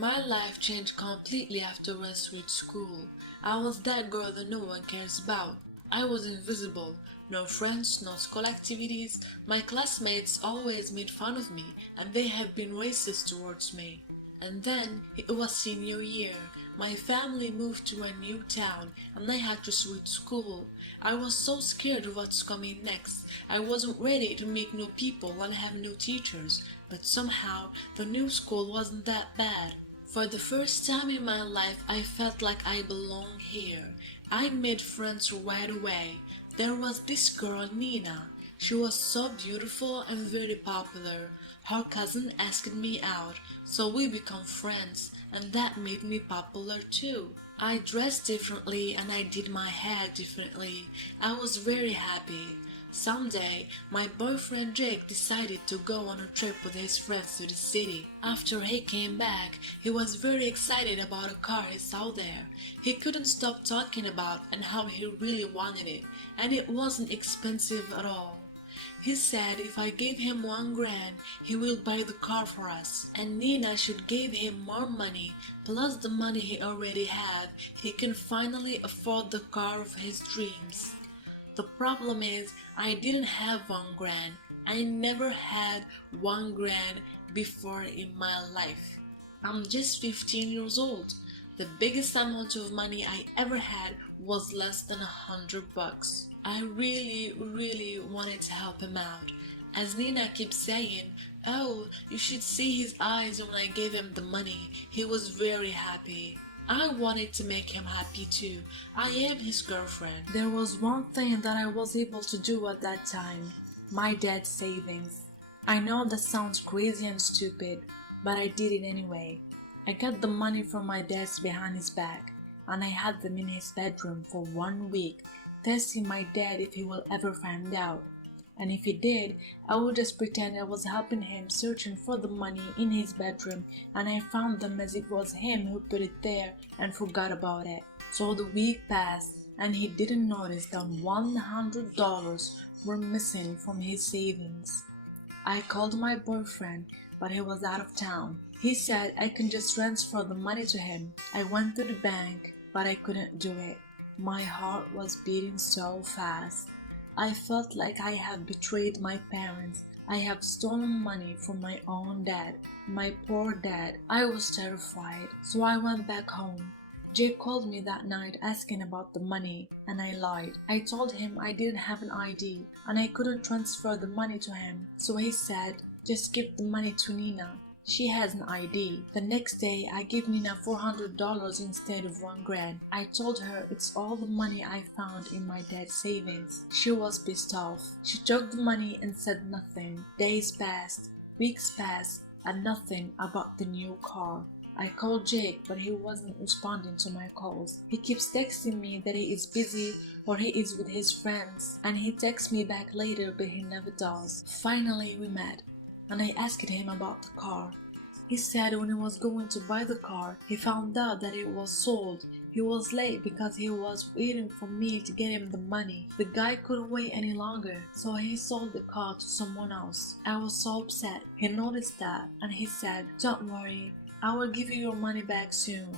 My life changed completely after I switched school. I was that girl that no one cares about. I was invisible. No friends, no school activities. My classmates always made fun of me and they have been racist towards me. And then it was senior year. My family moved to a new town and I had to switch school. I was so scared of what's coming next. I wasn't ready to meet new people and have new teachers, but somehow the new school wasn't that bad. For the first time in my life, I felt like I belong here. I made friends right away. There was this girl, Nina. She was so beautiful and very popular. Her cousin asked me out, so we became friends, and that made me popular too. I dressed differently and I did my hair differently. I was very happy. Someday, my boyfriend Jake decided to go on a trip with his friends to the city. After he came back, he was very excited about a car he saw there. He couldn't stop talking about and how he really wanted it, and it wasn't expensive at all. He said if I gave him 1 grand, he will buy the car for us, and Nina should give him more money, plus the money he already had. He can finally afford the car of his dreams. The problem is, I didn't have 1 grand. I never had 1 grand before in my life. I'm just 15 years old. The biggest amount of money I ever had was less than $100. I really wanted to help him out. As Nina keeps saying, "Oh, you should see his eyes when I gave him the money. He was very happy." I wanted to make him happy too. I am his girlfriend. There was one thing that I was able to do at that time. My dad's savings. I know that sounds crazy and stupid, but I did it anyway. I got the money from my dad's behind his back, and I had them in his bedroom for 1 week, testing my dad if he will ever find out. And if he did, I would just pretend I was helping him searching for the money in his bedroom, and I found them as it was him who put it there and forgot about it. So the week passed and he didn't notice that $100 were missing from his savings. I called my boyfriend, but he was out of town. He said I can just transfer the money to him. I went to the bank, but I couldn't do it. My heart was beating so fast. I felt like I have betrayed my parents. I have stolen money from my own dad, my poor dad. I was terrified, so I went back home. Jake called me that night asking about the money, and I lied. I told him I didn't have an ID and I couldn't transfer the money to him. So he said, just give the money to Nina. She has an ID. The next day, I gave Nina $400 instead of 1 grand. I told her it's all the money I found in my dad's savings. She was pissed off. She took the money and said nothing. Days passed, weeks passed, and nothing about the new car. I called Jake, but he wasn't responding to my calls. He keeps texting me that he is busy or he is with his friends, and he texts me back later, but he never does. Finally, we met, and I asked him about the car. He said when he was going to buy the car, he found out that it was sold. He was late because he was waiting for me to get him the money. The guy couldn't wait any longer, so he sold the car to someone else. I was so upset. He noticed that, and he said, "Don't worry, I will give you your money back soon."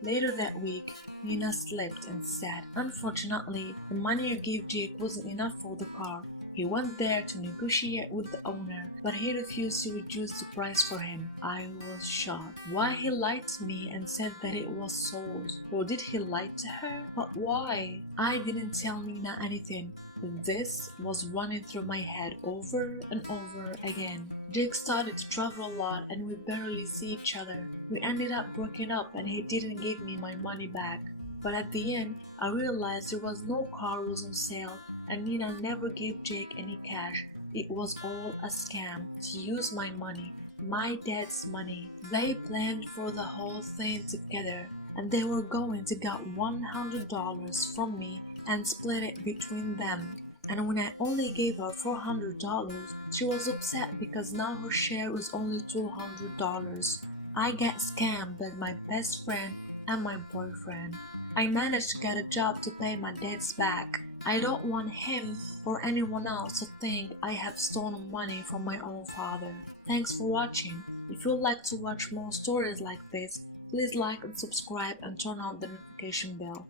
Later that week, Nina slipped and said, "Unfortunately, the money you gave Jake wasn't enough for the car." He went there to negotiate with the owner, but he refused to reduce the price for him. I was shocked. Why he lied to me and said that it was sold? Or did he lie to her? But why? I didn't tell Nina anything. This was running through my head over and over again. Jake started to travel a lot and we barely see each other. We ended up breaking up and he didn't give me my money back. But at the end, I realized there was no car was on sale and Nina never gave Jake any cash. It was all a scam to use my money, my dad's money. They planned for the whole thing together and they were going to get $100 from me and split it between them. And when I only gave her $400, she was upset because now her share was only $200. I got scammed by my best friend and my boyfriend. I managed to get a job to pay my debts back. I don't want him or anyone else to think I have stolen money from my own father. Thanks for watching. If you'd like to watch more stories like this, please like and subscribe and turn on the notification bell.